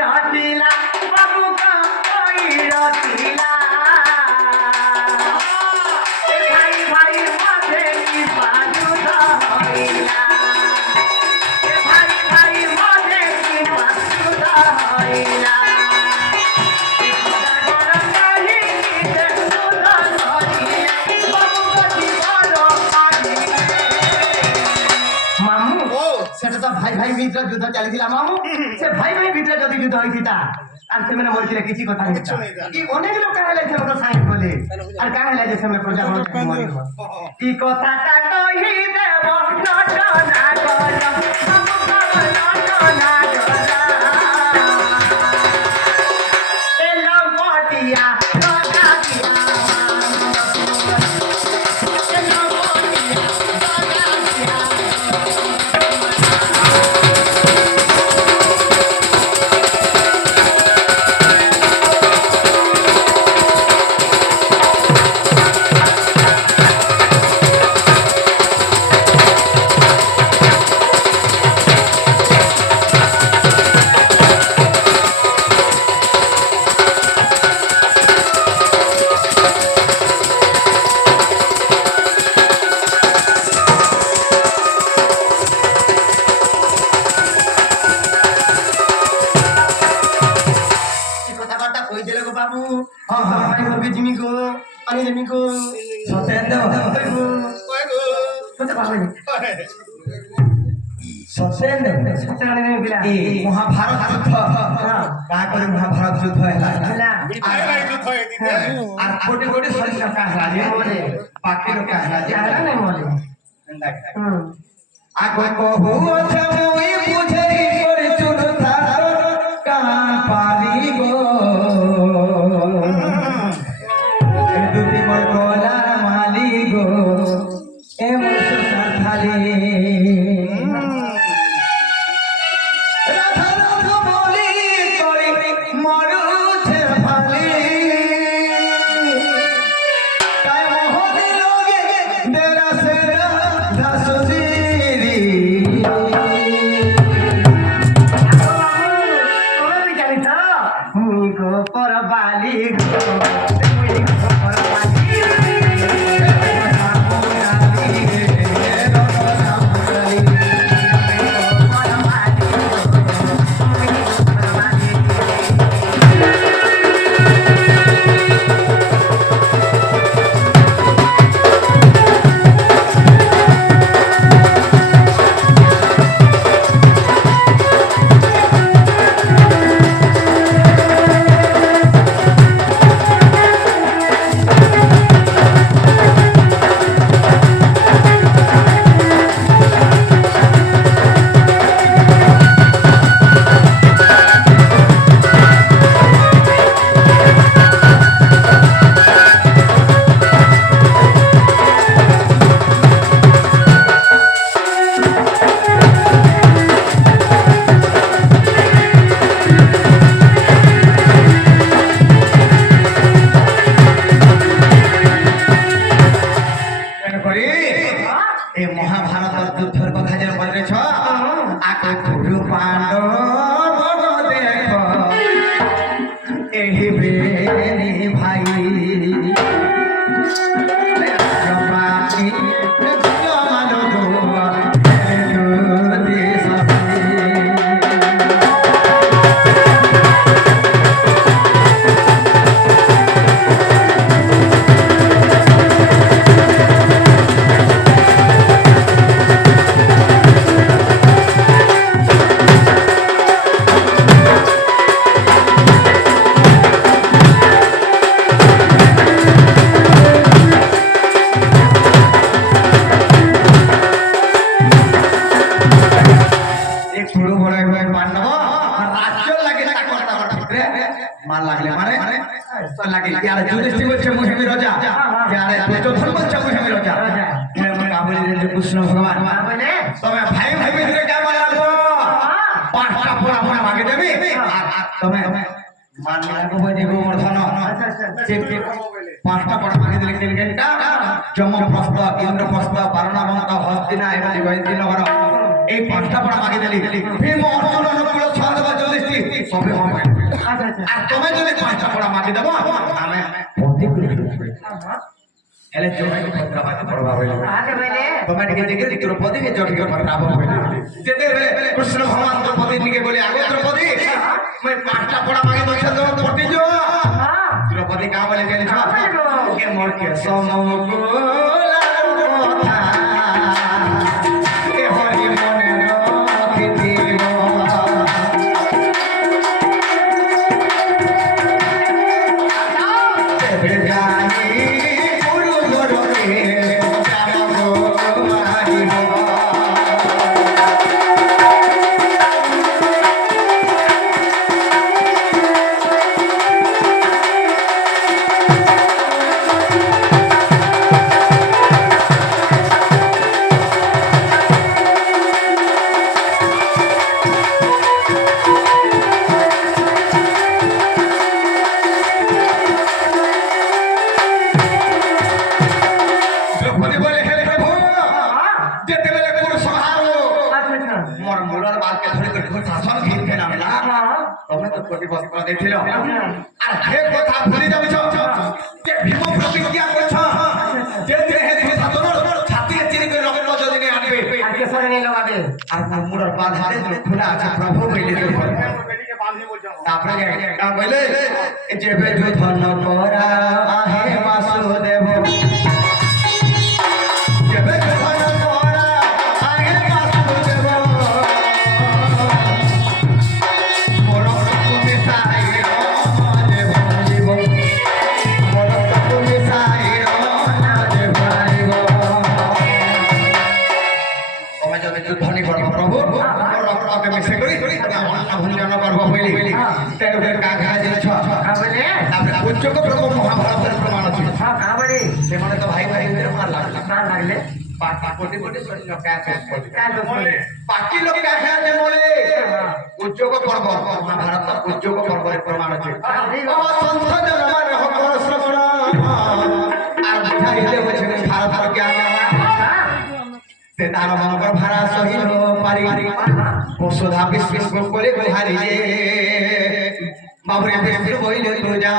রটিলা বাবু কই রটিলা ভাই ভাই মাঝে কি পাজুত হইলা ভাই ভাই মাঝে কি পাজুত হইলা ভাই ভাই ভিতরে যুদ্ধ চালিয়েছিল মামু সে ভাই ভাই ভিতরে যদি যুদ্ধ হয়েছিতা আর সেমানে মরছিল কিছু কথা নেই কি অনেক লোক কাহে লাগছে তো সাইড বলে আর কাহে লাগছে সেমানে প্রজা মরিব কি কথাটা কই দেব নট না কর মামু কর নট না কর এলো পটিয়া কথা দিয়া এলো পটিয়া কথা দিয়া মহাভারত যুদ্ধ কাকরে মহাভারত যুদ্ধ আর কোটি কোটি সৈন্য কাহলা বাকি লোক কাহলা নাই বলে আগো কহু আছে মুই বুঝেই করছুন তার কান পারি গো দুটি মোর গলার মালি গো এ মোর সুতার থালি মহাভারত যুদ্ধের কথা যে বলেছ আকা গুরু পাণ্ডব দেখ এই বেনি ভাই জমানি জমালো দোয়া कृष्ण भगवान तुम्हें भाई भाई ভিতরে কেমন লাগবো পাঁচটা পুরা পুরা ভাগে দেবি আর তুমি মান লাগবো বলি গোবর্ধন পাঁচটা পুরা ভাগে দিলে কেনটা যমপ্রস্থ ইন্দ্রপ্রস্থ বারণাবন্ত হস্তিনা এবং জয়ন্তী নগর এই পাঁচটা পুরা ভাগে দিলি ভীম অর্জুন অনুকূল ছন্দ বা জ্যোতিষী হবে হবে আচ্ছা আচ্ছা আর তুমি যদি পাঁচটা পড়া মাগি দেবো আমি পতি হেলে জয় পত্রা পড়বা হইল আচ্ছা বলে তুমি টিকে টিকে দ্রৌপদী কে জটিকে পত্রাব হইল যেতে কৃষ্ণ ভগবান দ্রৌপদী টিকে বলে আগো দ্রৌপদী मैं पांचटा पड़ा मागे तो चल दो पटी जो द्रौपदी का बोले के के मोर के समगोला কথা এ হরি মনে রাখিব দেবে জানি গুরু গরকে জামগো মারিব দেখছিল আর হে কথা ভুলি যাচ্ছ যে ভীম প্রতিজ্ঞা করছ যে দেহে সাধন ছাতিকে চিনি করে রকম নজদিনে আনবে আর কে সরে নিয়ে লাগাবে আর মুড়ার বাঁধ হাতে খোলা আছে প্রভু কইলে দেব তারপরে কা কইলে যে বে ধন করা আহে বাসুদেব যে বে ধন করা আহে বাসুদেব ধনী করব প্রভু রক্তকে মিশে করি ভঞ্জন করব বলি তেরুকে কাঘা জিনিস বলে তারপরে উচ্চক প্রভু মহাভারতের প্রমাণ আছে বলে সেমানে তো ভাই ভাই ভিতরে মার লাগলো না লাগলে কোটি কোটি শরীর কাছে বলে বাকি লোক কাছে আছে বলে উচ্চক পর্ব মহাভারত উচ্চক পর্বের প্রমাণ আছে সন্ত জনমান হক শ্রবণ আর বুঝাইতে হচ্ছে ভারত জ্ঞান से तार मंगर भारा सहिल पारी वसुधा विश्व कोले गुहारी बाबरे विष्णु बोले तो जा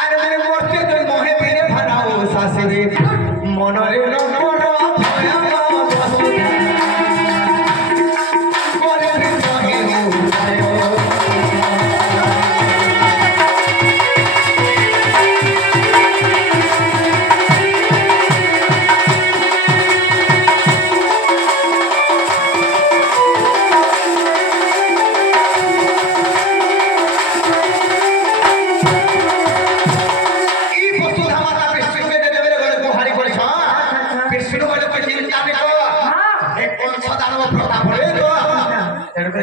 अरे मेरे मोर्चे तो मोहे मेरे भराओ सासे मनरे नमर भया वसुधा कोले सहिल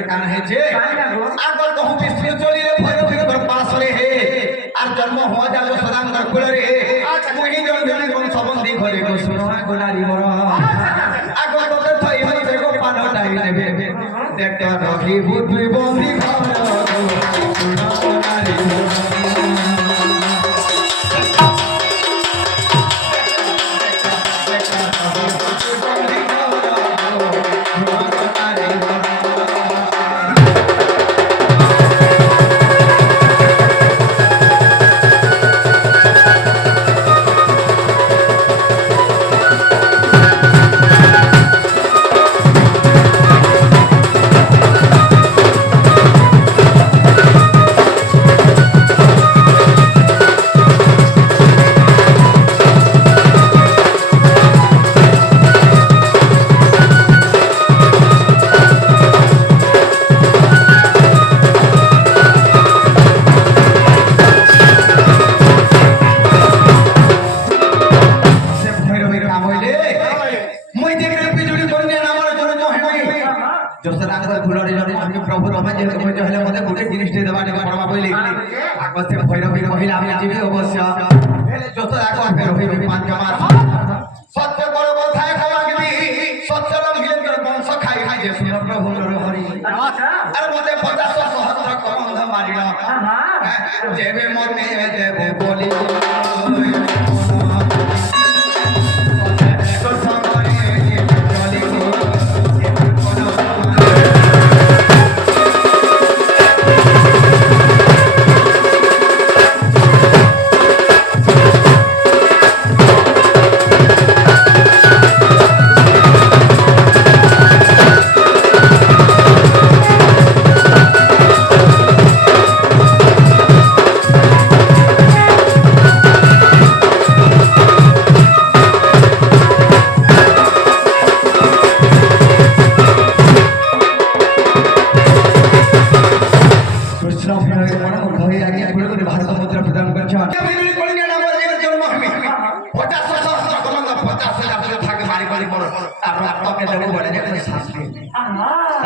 কারণ হয়েছে আগল বহু বিষ্ণু চলিলে ভয় ভয় পাশরে হে আর জন্ম হওয়া যাবে সদাঙ্গর কুলরে মুহি জন্মে কোন সম্বন্ধী ঘরে গো শুনো গোলারি মর আগল তোতে থই হই দেখো পানটাই নেবে দেখতে রহি বুদ্ধি বন্দি ঘর শুনো গোলারি মর प्रभु रमे हेले मते गोटे जिनिस देबा पड़वा बोली आगसे भैरवी महिला আমি जीवी अवश्य हेले जत आग भैरवी पांच मास सत्य कर কথায় খাওয়াগি সত্য লঙ্ঘিলে তোর বংশ খাই খাই যে শুন প্রভু হরি আর মতে 50 সহস্র কবন্ধ মারিল যেবে মনে দেব বলি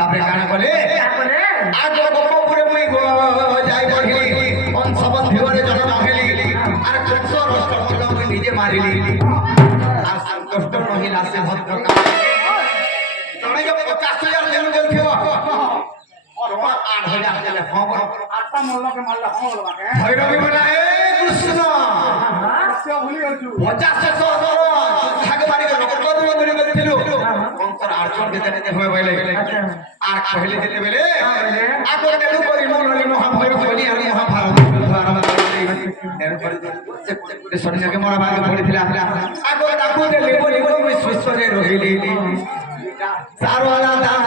ତାପରେ କାଣା କଲେ ତାପରେ ଆଗ ଗୋପପୁରେ ମୁଇଁ ଯାଇ ପଢିଲି ବଂଶବନ୍ଧୀ ଘରେ ଜନ୍ମ ହେଲି আর কংস রষ্টমূল মুই নিজে মারিলি আর সন্তুষ্ট মহিলা সে ভদ্র জনে যে 50,000 জন বলছিও তোমার 8,000 চলে হব আটটা মল্লকে মারলে হল বাকে ভৈরবী বলে এ কৃষ্ণ সে ভুলি গেছু 50 ভাগে মারি গেল কত বলি বলছিল কংসর 8 জন কে দিতে হবে বলে আর কইলে দিতে বলে আগর দেলু করি মনলি মহাভৈরব বলি আর মহাভারত আরম্ভ করলি সৈন্যকে মরা ভাগে পড়িଥିଲା আগর ডাকু দেলে বলি বলি বিশ্বরে রহিলি সারওয়ালা দাস